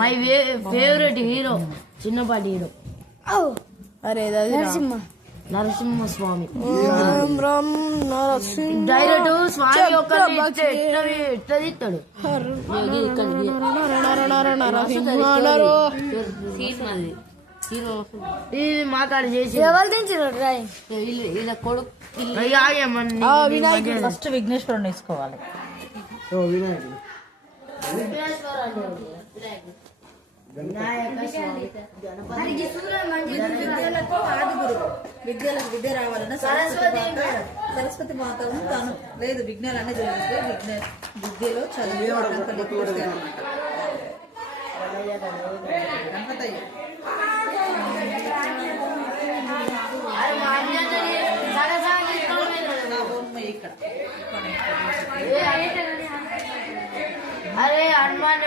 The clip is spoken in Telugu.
మై ఫేవరెట్ హీరో చిన్నపాటి హీరో అరే నరసింహస్వామి డైరెక్ట్ స్వామి ఎట్లా తీస్తాడు ఇది మాట్లాడి చేసి ఫస్ట్ విఘ్నేశ్వరుని వేసుకోవాలి. విద్య రావాలన్నా సరస్వతి మాతను తాను లేదు విఘ్నాలు అన్నీ చూపిస్తే విద్యలో చదివి గణపతయ్య ఇక్కడ అరే హనుమాన్